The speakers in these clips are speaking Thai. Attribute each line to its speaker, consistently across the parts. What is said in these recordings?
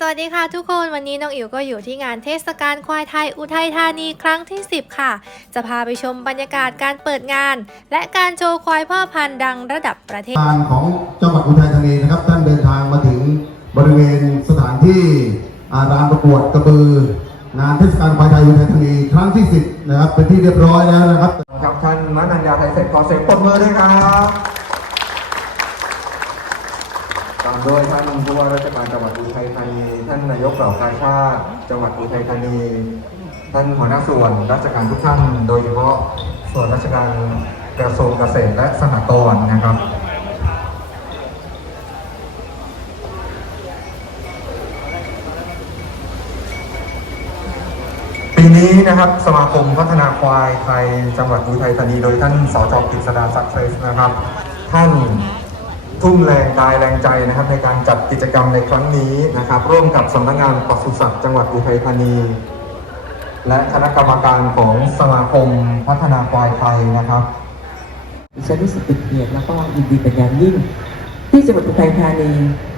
Speaker 1: สวัสดีค่ะทุกคนวันนี้น้องอิ๋วก็อยู่ที่งานเทศกาลควายไทยอุทัยธานีครั้งที่ 10 ค่ะ จะพาไปชมบรรยากาศการเปิดงาน และการโชว์ควายพ่อพันธุ์ดังระดับประเทศ
Speaker 2: การของจังหวัดอุทัยธานีนะครับท่านเดินทางมาถึงบริเวณสถานที่อาลานประกวดกระบืองานเทศกาลควายไทยอุทัยธานีครั้งที่ 10นะครับเป็นที่เรียบร้อยแล้วนะครับ
Speaker 3: ครับท่านมนัญญาไทยเสร็จขอเสียงปรบมือด้วยครับ ตามด้วยท่านผู้ว่าราชการจังหวัดอุทัยธานี ท่านนายกเหล่ากาชาติจังหวัดอุทัยธานี ท่านหัวหน้าส่วนราชการทุกท่าน โดยเฉพาะส่วนราชการกระทรวงเกษตรและสหกรณ์นะครับปีนี้นะครับสมาคมพัฒนาควายไทยจังหวัดอุทัยธานีโดยท่านสจกฤษดาซักเซสนะครับ ท่าน ทุ่มแรงกายแรงใจนะครับ ในการจัดกิจกรรมในครั้งนี้นะครับ ร่วมกับสำนักงานปศุสัตว์จังหวัดอุทัยธานี และคณะกรรมการของสมาคมพัฒนาควายไทยนะครับ
Speaker 4: ดิฉันรู้สึกเป็นเกียรติแล้วก็ยินดีเป็นอย่างยิ่ง ที่จังหวัดอุทัยธานี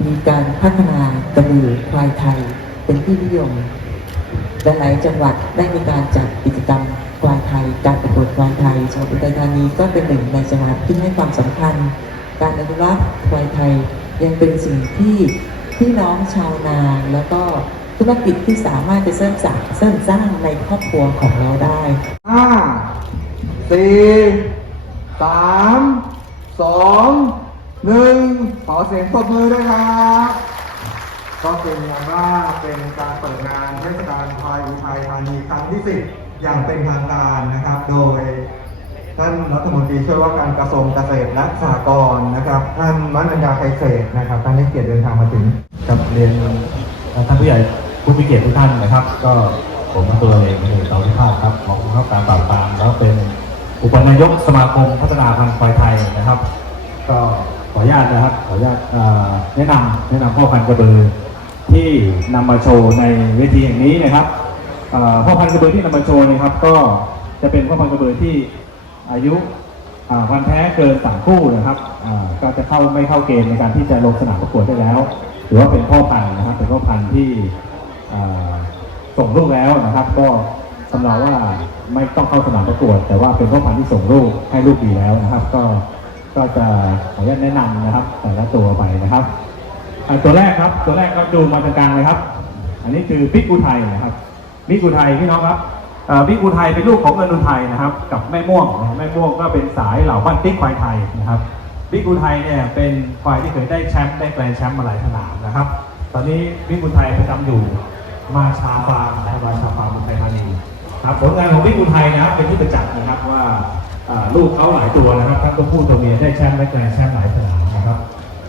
Speaker 4: มีการพัฒนากระบือควายไทยเป็นที่นิยมและหลายจังหวัดได้มีการจัดกิจกรรมควายไทย การประกวดควายไทยจังหวัดอุทัยธานีก็เป็นหนึ่งในจังหวัดที่ให้ความสำคัญ การอนุรักษ์ควายไทยยังเป็นสิ่งที่พี่น้องชาวนาแล้วก็ธุรกิจที่สามารถจะเสริมสร้างเสริมสร้างในครอบครัวของเราได้
Speaker 3: ห้าสี่สามสองหนึ่งขอเสียงปรบมือด้วยครับก็เป็นอย่างว่าเป็นการเปิดงานเทศกาลพายอุทัยธานีครั้งที่10อย่างเป็นทางการนะครับ โดย ท่านรัฐมนตรีช่วยว่าการกระทรวงเกษตรและสหกรณ์นะครับ ท่านมันัญญาไทยเศษนะครับท่านให้เกียรติเดินทางมาถึง
Speaker 5: กับเรียนท่านผู้ใหญ่ผู้มีเกียรติทุกท่านนะครับ ก็ผมตัวเองคือเตาพิพาทครับของข้าการปราบปรามแล้วเป็นอุปนายกสมาคมพัฒนาพันธุ์ควายไทยนะครับ ก็ขออนุญาตนะครับขออนุญาตแนะนำแนะนำพ่อพันธุ์กระบือที่นำมาโชว์ในเวทีแห่งนี้นะครับเอ่อพ่อพันธุ์กระบือที่นำมาโชว์นะครับ ก็จะเป็นพ่อพันธุ์กระบือที่ อายุอ่าพันแท้เกินสามคู่นะครับก็จะเข้าไม่เข้าเกณฑ์ในการที่จะลงสนามประกวดได้แล้ว หรือว่าเป็นพ่อพันธุ์นะครับเป็นพ่อพันธุ์ที่ส่งลูกแล้วนะครับ ก็สำหรับว่าไม่ต้องเข้าสนามประกวด แต่ว่าเป็นพ่อพันธุ์ที่ส่งลูกให้ลูกดีแล้วนะครับ ก็ก็จะขออนุญาตแนะนำนะครับ แต่ละตัวไปนะครับตัวแรกครับตัวแรกก็ดูมาตรงกลางเลยครับ อันนี้คือบิ๊กอุทัยนะครับบิ๊กอุทัยพี่น้องครับ เอ่อบิ๊กอุทัยเป็นลูกของเงินอุทัยนะครับ กับแม่ม่วงแม่ม่วงก็เป็นสายเหล่าบ้านติ๊กควายไทยนะครับบิ๊กอุทัยเนี่ยเป็นควายที่เคยได้แชมป์ได้แกรนแชมป์มาหลายสนามนะครับ ตอนนี้บิ๊กอุทัยประจำอยู่มาชาฟาร์มนะมาชาฟาร์มอุทัยธานีครับผลงานของบิ๊กอุทัยนะครับเป็นที่ประจักษ์นะครับว่าลูกเขาหลายตัวนะครับทั้งตัวผู้ตัวเมียได้แชมป์ได้แกรนแชมป์หลายสนามนะครับ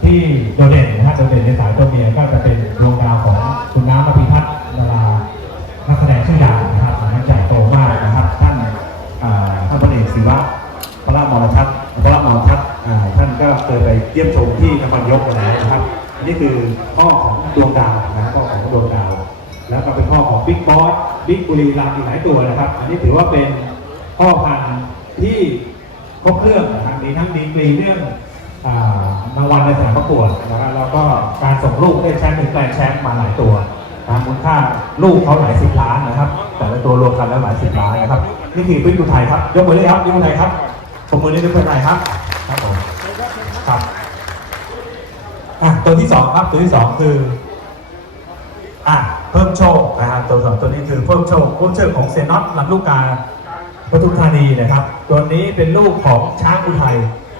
Speaker 5: ที่โดดเด่นนะครับโดดเด่นในสายตัว ดวงดาวนะครับพ่อของดวงดาว แล้วก็เป็นพ่อของบิ๊กบอสบิ๊กบุรีรัมย์อีกหลายตัวนะครับ อันนี้ถือว่าเป็นพ่อพันธุ์ที่ครบเครื่องนะครับมีทั้งดีกรีเรื่องอ่ารางวัลในสนามประกวดนะครับแล้วก็การส่งลูกได้แชมป์ถึงแกรนด์แชมป์มาหลายตัวนะมูลค่าลูกเขาหลายสิบล้านนะครับ แต่ละตัวรวมกันแล้วหลายสิบล้านนะครับนี่คือบิ๊กอุทัยครับยกมือเลยครับบิ๊กอุทัยครับปรบมือนี้ด้วยเพื่อนไทยครับครับผมครับ อะตัวที่สองครับตัวที่สองคืออะเพิ่มโชคนะครับตัวสองตัวนี้คือเพิ่มโชคเพิ่มโชคของเซนอตลำลูกกาปทุมธานีนะครับ ตัวนี้เป็นลูกของช้างอุทัย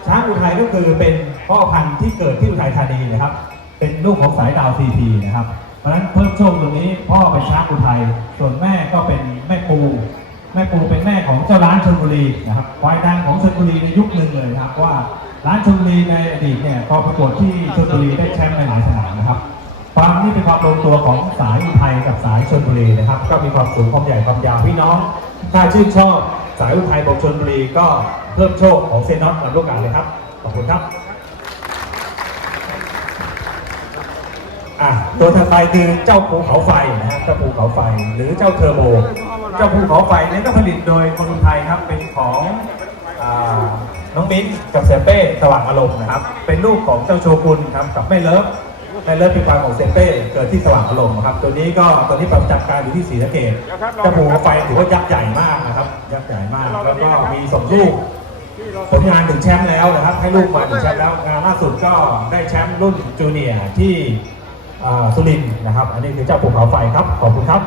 Speaker 5: ช้างอุทัยก็คือเป็นพ่อพันธุ์ที่เกิดที่อุทัยธานีนะครับ เป็นลูกของสายดาวซีทีนะครับ เพราะฉะนั้นเพิ่มโชคตัวนี้พ่อเป็นช้างอุทัยส่วนแม่ก็เป็นแม่ปู แม่ปูเป็นแม่ของเจ้า รีนะครับควายดังของชลบุรีในยุคหนึ่งเลยนะครับว่าร้านชลบุรีในอดีตเนี่ยพอประกวดที่ชลบุรีได้แชมป์ในหลายสนามนะครับความนี่เป็นความลงตัวของสายอุทัยกับสายชลบุรีนะครับ ก็มีความสูงความใหญ่ความยาวพี่น้อง ถ้าชื่นชอบสายอุทัยกับชลบุรีก็เพิ่มโชคของเซนน็อตลำลูกกาเลยครับขอบคุณครับอะตัวถัดไปคือเจ้าภูเขาไฟนะฮะเจ้าภูเขาไฟหรือเจ้าเทอร์โบ เจ้าภูเขาไฟนี่ก็ผลิตโดยคนอุทัยครับเป็นของอน้องมิ้นกับเซเป้สว่างอารมณ์นะครับ เป็นลูกของเจ้าโชกุนครับกับแม่เลิฟแม่เลิศปีควายของเซเป้เกิดที่สว่างอารมณ์ครับ ตัวนี้ก็ตอนนี้ประจำการอยู่ที่ศรีสะเกษเจ้าภูเขาไฟถือว่ายักษ์ใหญ่มากนะครับยักษ์ใหญ่มากแล้วก็มีส่งลูกผลงานถึงแชมป์แล้วนะครับ ให้ลูกมาถึงแชมป์แล้วงานล่าสุดก็ได้แชมป์รุ่นจูเนียร์ที่สุรินนะครับ อันนี้คือเจ้าภูเขาไฟครับ ขอบคุณครับ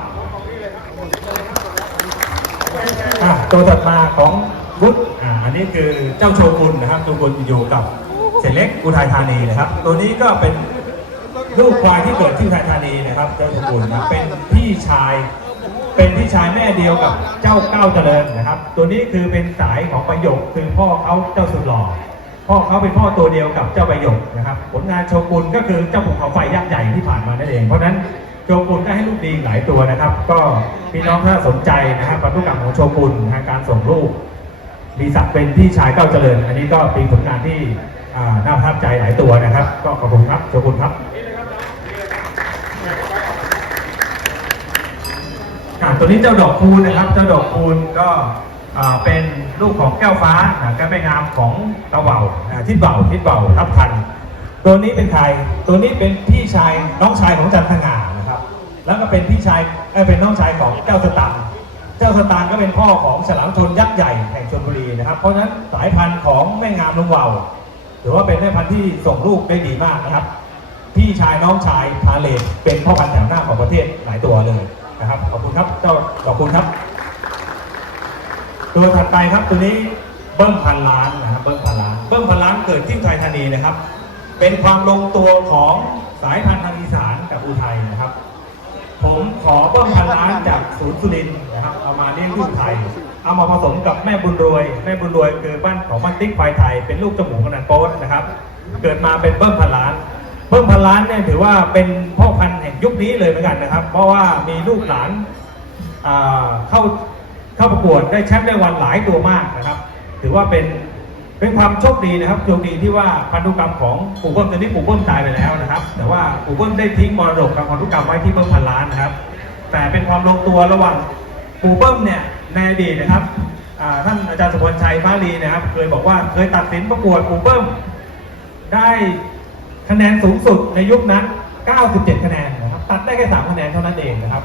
Speaker 5: อะตัวถัดมาของวุฒิอ่าอันนี้คือเจ้าโชกุนนะครับโชกุนอยู่กับเสเล็กอุทัยธานีนะครับ ตัวนี้ก็เป็นลูกควายที่เกิดที่อุทัยธานีนะครับ เจ้าโชกุนนะเป็นพี่ชาย เป็นพี่ชายแม่เดียวกับเจ้าเก้าเจริญนะครับ ตัวนี้คือเป็นสายของประโยคคือพ่อเขาเจ้าสุดหล่อพ่อเขาเป็นพ่อตัวเดียวกับเจ้าประโยคนะครับ ผลงานโชกุนก็คือเจ้าภูเขาไฟยักษ์ใหญ่ที่ผ่านมานั่นเอง เพราะฉะนั้น โชกุนก็ให้ลูกดีหลายตัวนะครับ ก็พี่น้องถ้าสนใจนะครับพันธุกรรมของโชกุนทางการส่งลูก มีศักดิ์เป็นพี่ชายเก้าเจริญ อันนี้ก็เป็นผลงานที่อ่าน่าประทับใจหลายตัวนะครับ ก็ขอบคุณครับโชกุนครับตัวนี้เจ้าดอกคูณนะครับ เจ้าดอกคูณก็เป็นลูกของแก้วฟ้าแก้วแม่งามของตะเบาทิดเบาทิดเบาทับพัน ตัวนี้เป็นใคร ตัวนี้เป็นพี่ชายน้องชายของจันทงา แล้วก็เป็นพี่ชายเเป็นน้องชายของเจ้าสตางค์เจ้าสตางค์ก็เป็นพ่อของฉลามชนยักษ์ใหญ่แห่งชลบุรีนะครับ เพราะฉะนั้นสายพันธุ์ของแม่งามลุงเวาวถือว่าเป็นแม่พันธุ์ที่ส่งลูกได้ดีมากนะครับ พี่ชายน้องชายพาเลตเป็นพ่อพันธุ์แถวหน้าของประเทศหลายตัวเลยนะครับ ขอบคุณครับเจ้าขอบคุณครับ ตัวถัดไปครับตัวนี้เบิ้มพันล้านนะครับเบิ้มพันล้านเบิ้มพันล้านเกิดที่อุทัยธานีนะครับ เป็นความลงตัวของสายพันธุ์ทางอีสานกับอุทัยนะครับ ผมขอเบิ้มพันล้านจากศูนย์สุรินนะครับเอามาเลี้ยงลูกไทย เอามาผสมกับแม่บุญรวย แม่บุญรวยคือบ้านของบ้านติ๊กไฟไทย เป็นลูกจมูกกำนันโป๊ตนะครับ เกิดมาเป็นเบิ้มพันล้าน เบิ้มพันล้านเนี่ยถือว่าเป็นพ่อพันธุ์แห่งยุคนี้เลยเหมือนกันนะครับ เพราะว่ามีลูกหลานเข้าเข้าประกวดได้แชมป์ได้วันหลายตัวมากนะครับ ถือว่าเป็น เป็นความโชคดีนะครับโชคดีที่ว่าพันธุกรรมของปู่เบิ้มตอนนี้ปู่เบิ้มตายไปแล้วนะครับ แต่ว่าปู่เบิ้มได้ทิ้งมรดกทางพันธุกรรมไว้ที่เบิ้มพันล้านนะครับ แต่เป็นความลงตัวระหว่างปู่เบิ้มเนี่ยในอดีตนะครับท่านอาจารย์สมพรชัยฟ้าลีนะครับ เคยบอกว่าเคยตัดสินประกวดปู่เบิ้มได้คะแนนสูงสุดในยุคนั้น 97 คะแนนนะครับตัดได้แค่3คะแนนเท่านั้นเองนะครับ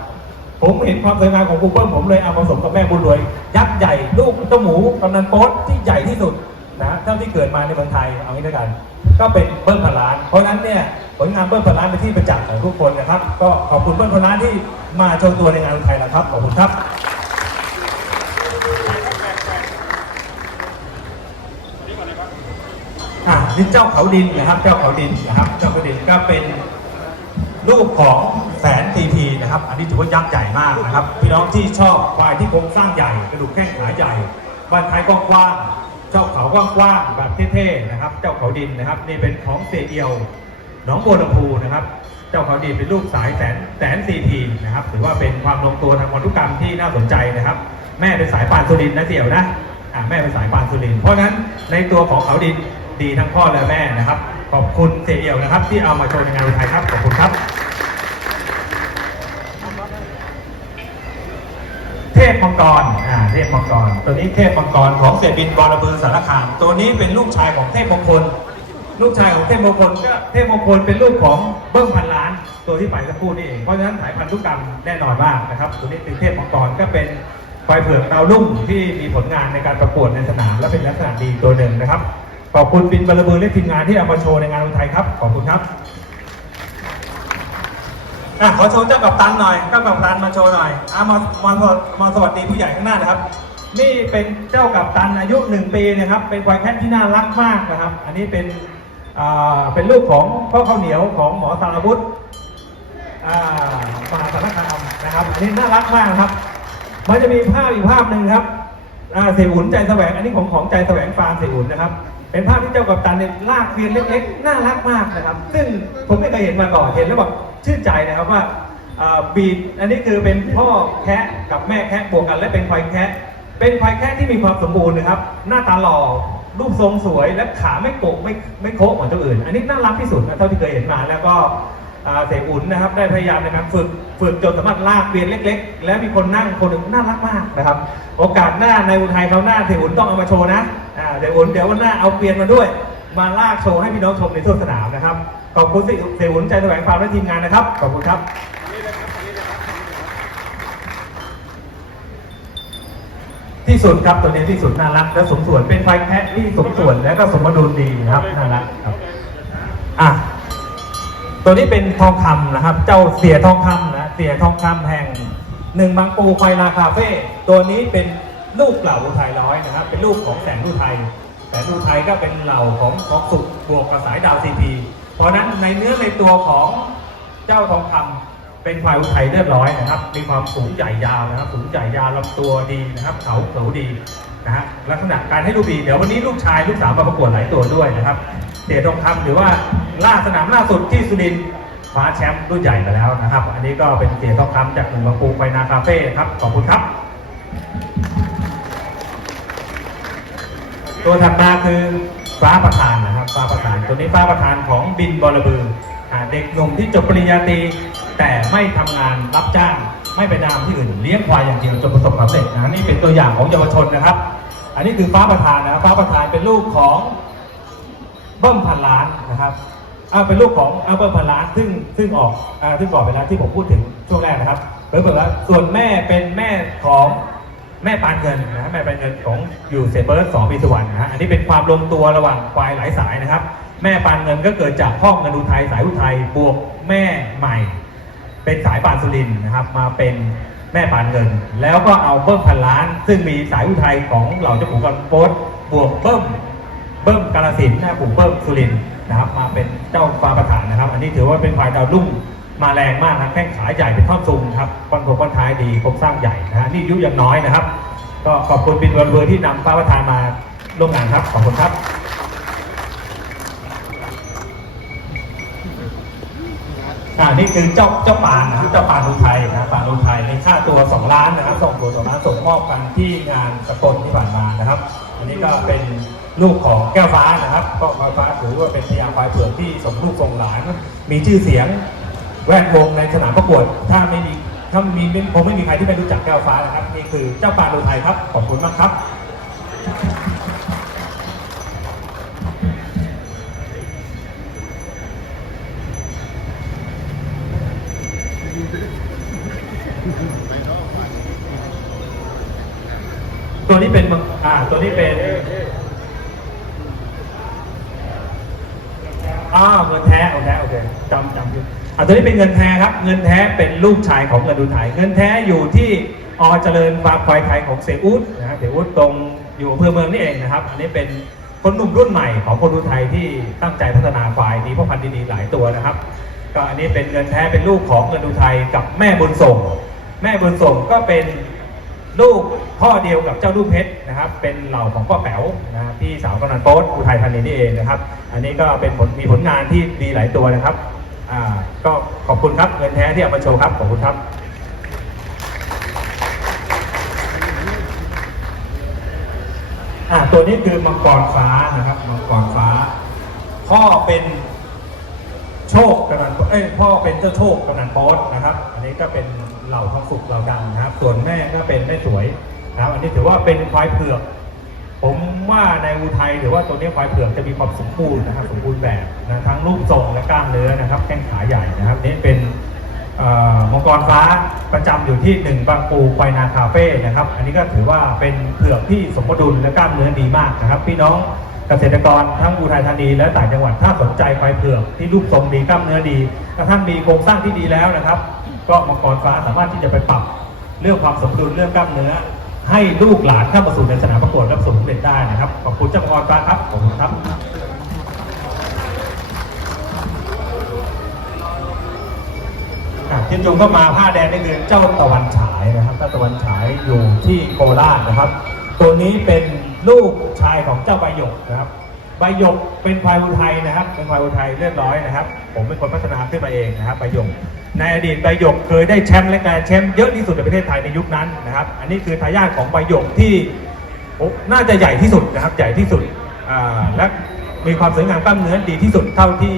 Speaker 5: ผมเห็นความสวยงามของกูเกิลผมเลยเอามาผสมกับแม่บุญรวย ยักษ์ใหญ่ ลูกเจ้าหมูกำนันโป๊ตที่ใหญ่ที่สุด นะเท่าที่เกิดมาในเมืองไทยเอางี้ด้วยกัน ก็เป็นเบิ้ลพันล้าน เพราะนั้นเนี่ยผลงานเบิ้ลพันล้านเป็นที่ประจักษ์ของทุกคนนะครับ ก็ขอบคุณเบิ้ลพันล้านที่มาโชว์ตัวในงานไทยแล้วครับขอบคุณครับนี่เจ้าเขาดินนะครับ เจ้าเขาดินนะครับ เจ้าเขาดินก็เป็นลูกของแสนทีพีนะครับ อันนี้ถือว่ายักษ์ใหญ่มากนะครับ พี่น้องที่ชอบควายที่โครงสร้างใหญ่ กระดูกแข้งขาใหญ่บ้านไทยกว้าง ๆชอบเขากว้างๆแบบเท่ๆนะครับ เจ้าเขาดินนะครับ นี่เป็นของเสียเอียวหนองบัวลำพูนะครับ เจ้าเขาดินเป็นลูกสายแสนแสนซีพีนะครับถือว่าเป็นความลงตัวทางพันธุกรรมที่น่าสนใจนะครับ แม่เป็นสายปานสุรินนะเสี่ยวนะอ่าแม่เป็นสายปานสุรินเพราะนั้นในตัวของเขาดินดีทั้งพ่อและแม่นะครับ ขอบคุณเสียเอี่ยวนะครับ ที่เอามาโชว์ในงานอุทัยครับขอบคุณครับ เทพมังกรอ่าเทพมังกร ตัวนี้เทพมังกรของเสบินบอระบือสารคาม ตัวนี้เป็นลูกชายของเทพมงคล ลูกชายของเทพมงคลก็เทพมงคลเป็นลูกของเบิ้มพันล้าน ตัวที่ไปสักครู่นี่เอง เพราะฉะนั้นสายพันธุกรรมแน่นอนมากนะครับตัวนี้เป็นเทพมังกรก็เป็นควายเผือกดาวรุ่งที่มีผลงานในการประกวดในสนามและเป็นลักษณะดีตัวหนึ่งนะครับ ขอบคุณบินบอระบือและทีมงานที่เอามาโชว์ในงานอุทัยครับ ขอบคุณครับ อะขอโชว์เจ้ากับตันหน่อยเจ้ากับตันมาโชว์หน่อยอะมามามามาสวัสดีผู้ใหญ่ข้างหน้านะครับ นี่เป็นเจ้ากับตันอายุหนึ่งปีนะครับ เป็นควายแคทที่น่ารักมากนะครับ อันนี้เป็นอ่าเป็นลูกของพ่อข้าวเหนียวของหมอสารวุฒิอ่ามหาสารคามนะครับ อันนี้น่ารักมากครับ มันจะมีภาพอีกภาพหนึ่งครับอ่าเสียอุ่นใจแสวง อันนี้ของของใจแสวงฟาร์มเสียอุ่นนะครับ เป็นภาพที่เจ้ากับตันเนี่ยลากเกวียนเล็กๆ น่ารักมากนะครับ ซึ่งผมไม่เคยเห็นมาก่อนเห็นแล้วแบบชื่นใจนะครับว่าบีดอันนี้คือเป็นพ่อแคะกับแม่แคะบวกกันและเป็นควายแคะเป็นควายแคะที่มีความสมบูรณ์นะครับ หน้าตาหล่อรูปทรงสวยและขาไม่โกกไม่ไม่โค้งเหมือนตัวอื่น อันนี้น่ารักที่สุดนะเท่าที่เคยเห็นมาแล้วก็เสกอุ่นนะครับ ได้พยายามในการฝึกฝึกจนสามารถลากเกวียนเล็ก ๆ และมีคนนั่งคนหนึ่งน่ารักมากนะครับ โอกาสหน้าในอุทัยเขาหน้าเสกอุ่นต้องเอามาโชว์นะอ่า เสกอุ่นเดี๋ยววันหน้าเอาเกวียนมาด้วย มาลากโชว์ให้พี่น้องชมในทั่วสนามนะครับ ขอบคุณเสียหุ่นใจแสวงฟามและทีมงานนะครับ ขอบคุณครับที่สุดครับตัวนี้ที่สุดน่ารักและสมส่วนเป็นไฟแพะที่สมส่วนและก็สมดุลดีนะครับน่ารักครับอะตัวนี้เป็นทองคำนะครับ เจ้าเสียทองคำนะเสียทองคำแห่งหนึ่งบางปูไฟลาคาเฟ่ตัวนี้เป็น ลูกเหล่าอุทัยร้อยนะครับ เป็นลูกของแสงอุทัยแสงอุทัยก็เป็นเหล่าของของสุขบวกกับสายดาวซีพีเพราะนั้นในเนื้อในตัวของเจ้าทองคำเป็นควายอุทัยเรียบร้อยนะครับ มีความสูงใหญ่ยาวนะครับสูงใหญ่ยาวลำตัวดีนะครับเขาเขาดีนะฮะลักษณะการให้ลูกดีเดี๋ยววันนี้ลูกชายลูกสาวมาประกวดหลายตัวด้วยนะครับเดชทองคำหรือว่าล่าสนามล่าสุดที่สุรินทร์คว้าแชมป์รุ่นใหญ่ไปแล้วนะครับ อันนี้ก็เป็นเสียทองคำจากหนึ่งบางปูไปนาคาเฟ่ครับ ขอบคุณครับ ตัวถัดมาคือฟ้าประธานนะครับฟ้าประธาน ตัวนี้ฟ้าประธานของบินบอลบือเด็กหนุ่มที่จบปริญญาตรีแต่ไม่ทำงานรับจ้าง ไม่ไปดามที่อื่นเลี้ยงควายอย่างเดียวจนประสบความสำเร็จนะนี่เป็นตัวอย่างของเยาวชนนะครับ อันนี้คือฟ้าประธานนะครับฟ้าประธานเป็นลูกของเบิ้มพันล้านนะครับอ่าเป็นลูกของอาเบิ้มพันล้านซึ่งซึ่งออกอ่าซึ่งออกไปแล้วที่ผมพูดถึงช่วงแรกนะครับเบิ้มพันล้านส่วนแม่เป็นแม่ของ แม่ปานเงินนะฮะแม่ปานเงินของอยู่เซเบิร์ตสองปีสุวรรณนะฮะอันนี้เป็นความลงตัวระหว่างควายหลายสายนะครับ แม่ปานเงินก็เกิดจากพ่อเงินอุทัยสายอุทัยบวกแม่ใหม่ เป็นสายปานสุรินนะครับ มาเป็นแม่ปานเงิน แล้วก็เอาเบิ้มพันล้าน ซึ่งมีสายอุทัยของเหล่าเจ้าปู่กันโป๊ดบวกเบิ้มเบิ้มกาลสินธุ์นะปู่เบิ้มสุรินนะครับ มาเป็นเจ้าฟ้าประธานนะครับ อันนี้ถือว่าเป็นควายดาวรุ่ง มาแรงมากนะแข้งขาใหญ่เป็นท่อนซุงครับคอนโทรคอนท้ายดีโครงสร้างใหญ่นะฮะนี่ยุยังน้อยนะครับ ก็ขอบคุณบินวันเวอร์ที่นำฟ้าประธานมาร่วมงานครับ ขอบคุณครับอ่านี่คือเจ้าเจ้าปานนะครับเจ้าปานอุทัยนะปานอุทัยในค่าตัว2ล้านนะครับส่งตัว2ล้านส่งมอบกันที่งานสกลที่ผ่านมานะครับ อันนี้ก็เป็นลูกของแก้วฟ้านะครับ ก็แก้วฟ้าถือว่าเป็นพยาควายเผือกที่สมลูกทรงหลาน มีชื่อเสียง แวดวงในสนามประกวด ถ้าไม่มีถ้ามีคงไม่มีใครที่ไม่รู้จักแก้วฟ้านะครับนี่คือเจ้าปานอุทัยครับ ขอบคุณมากครับ ตัวนี้เป็นมังอ่าตัวนี้เป็นอ่าเงินแท้โอเคโอเคจำ อาตัวนี้เป็นเงินแท้ครับ เงินแท้เป็นลูกชายของเงินดูไทย เงินแท้อยู่ที่อเจริญฟาร์มควายไทยของเสียอุดนะเสียอุดตรงอยู่อำเภอเมืองนี่เองนะครับ อันนี้เป็นคนหนุ่มรุ่นใหม่ของคนดูไทยที่ตั้งใจพัฒนาควายมีพ่อพันธุ์ดีๆหลายตัวนะครับ ก็อันนี้เป็นเงินแท้เป็นลูกของเงินดูไทยกับแม่บุญส่ง แม่บุญส่งก็เป็นลูกพ่อเดียวกับเจ้าลูกเพชรนะครับ เป็นเหล่าของพ่อแป๋วนะพี่สาวกำนันโป๊ตอุทัยธานีนี่เองนะครับ อันนี้ก็เป็นผลมีผลงานที่ดีหลายตัวนะครับ อ่าก็ขอบคุณครับเงินแท้ที่เอามาโชว์ครับ ขอบคุณครับ อ่าตัวนี้คือมังกรฟ้านะครับมังกรฟ้า พ่อเป็นโชคกำนันเอ้ยพ่อเป็นเจ้าโชคกำนันโป๊ตนะครับ อันนี้ก็เป็นเหล่าทองสุกเหล่าดังนะครับ ส่วนแม่ก็เป็นแม่สวยนะครับ อันนี้ถือว่าเป็นควายเผือก ผมว่าในอุทัยหรือว่าตัวนี้ควายเผือกจะมีความสมบูรณ์นะครับสมบูรณ์แบบนะทั้งรูปทรงและกล้ามเนื้อนะครับแข้งขาใหญ่นะครับนี่เป็นมังกรฟ้าประจำอยู่ที่หนึ่งบางปูควายนาคาเฟ่นะครับ อันนี้ก็ถือว่าเป็นเผือกที่สมดุลและกล้ามเนื้อดีมากนะครับ พี่น้องเกษตรกรทั้งอุทัยธานีและต่างจังหวัดถ้าสนใจควายเผือกที่รูปทรงดีกล้ามเนื้อดีกระทั่งมีโครงสร้างที่ดีแล้วนะครับ ก็มังกรฟ้าสามารถที่จะไปปรับเรื่องความสมดุลเรื่องกล้ามเนื้อ ให้ลูกหลานเข้ามาสู่ในสนามประกวดและประสบความสำเร็จได้นะครับ ขอบคุณเจ้ามังกรฟ้าครับขอบคุณครับ ที่จุงก็มาผ้าแดงนี่คือเจ้าตะวันฉายนะครับเจ้าตะวันฉายอยู่ที่โคราชนะครับ ตัวนี้เป็นลูกชายของเจ้าใบหยกนะครับใบหยกเป็นควายอุทัยนะครับ เป็นควายอุทัยเรียบร้อยนะครับ ผมเป็นคนพัฒนาขึ้นมาเองนะครับใบหยก ในอดีตใบหยกเคยได้แชมป์และการแชมป์เยอะที่สุดในประเทศไทยในยุคนั้นนะครับ อันนี้คือทายาทของใบหยกที่น่าจะใหญ่ที่สุดนะครับใหญ่ที่สุดและมีความสวยงามกล้ามเนื้อดีที่สุดเท่าที่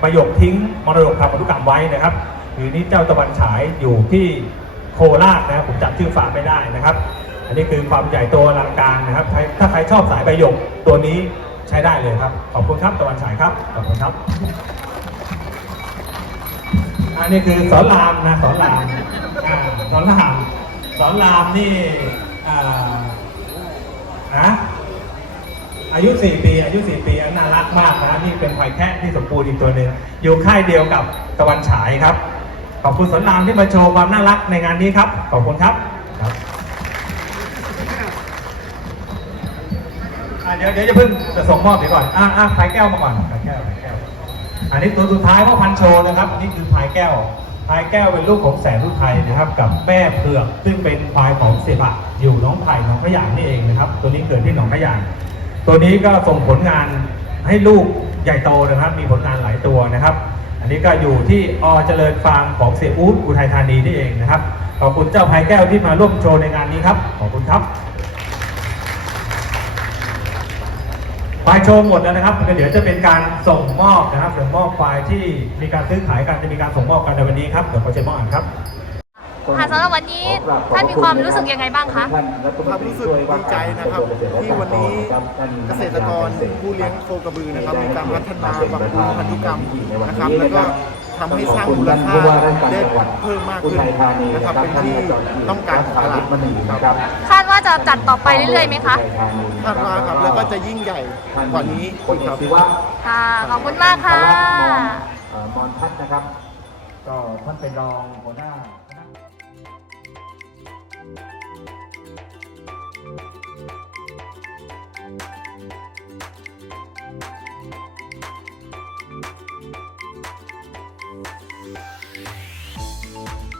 Speaker 5: ใบหยกทิ้งมรดกทางพันธุกรรมไว้นะครับคือนี้เจ้าตะวันฉายอยู่ที่โคราชนะครับผมจำชื่อฟาไม่ได้นะครับ อันนี้คือความใหญ่โตอลังการนะครับ ถ้าใครชอบสายใบหยกตัวนี้ใช้ได้เลยครับ ขอบคุณครับตะวันฉายครับ ขอบคุณครับ อันนี้คือสอนรามนะสอนรามสอนรามสอนรามนี่นะอายุ 4 ปี อายุ 4 ปีน่ารักมากนะนี่เป็นควายแคะที่สมบูรณ์อีกตัวหนึ่งอยู่ค่ายเดียวกับตะวันฉายครับ ขอบคุณสอนรามที่มาโชว์ความน่ารักในงานนี้ครับ ขอบคุณครับครับเดี๋ยวเดี๋ยวจะเพิ่งจะส่งมอบเดี๋ยวก่อนอะอะพายแก้วมาก่อนพายแก้วพายแก้ว อันนี้ตัวสุดท้ายพ่อพันโชนะครับนี่คือพายแก้วพายแก้วเป็นลูกของแสนรุไทยนะครับ กับแม่เผือกซึ่งเป็นควายของเสบะอยู่น้องไผ่หนองขยางนี่เองนะครับ ตัวนี้เกิดที่หนองขยางตัวนี้ก็ส่งผลงานให้ลูกใหญ่โตนะครับ มีผลงานหลายตัวนะครับ อันนี้ก็อยู่ที่อเจริญฟาร์มของเสียอู๊ดอุทัยธานีนี่เองนะครับขอบคุณเจ้าพายแก้วที่มาร่วมโชว์ในงานนี้ครับขอบคุณครับ ควายโชว์หมดแล้วนะครับเดี๋ยวจะเป็นการส่งมอบนะครับส่งมอบควายที่มีการซื้อขายกันจะมีการส่งมอบกันในวันนี้ครับเดี๋ยวขอเชิญมอบอ่านครับ
Speaker 1: ค่ะสำหรับวันนี้ท่านมีความรู้สึกยังไงบ้างคะ
Speaker 6: ความรู้สึกดีใจนะครับ ที่วันนี้เกษตรกรผู้เลี้ยงโคกระบือนะครับมีการพัฒนาปรับปรุงพันธุกรรมนะครับแล้วก็ ทำให้สร้างมูลค่าได้เพิ่มมากขึ้นนะครับเป็นที่ต้องการของตลาดครับ
Speaker 1: คาดว่าจะจัดต่อไปเรื่อยๆไหมคะ
Speaker 6: คาดว่าครับแล้วก็จะยิ่งใหญ่กว่านี้อีกครับ
Speaker 1: ค่ะขอบคุณมากค่ะ
Speaker 5: เอ่อมอนพัฒน์นะครับก็ท่านเป็นรองหัวหน้าคณะ Thank you.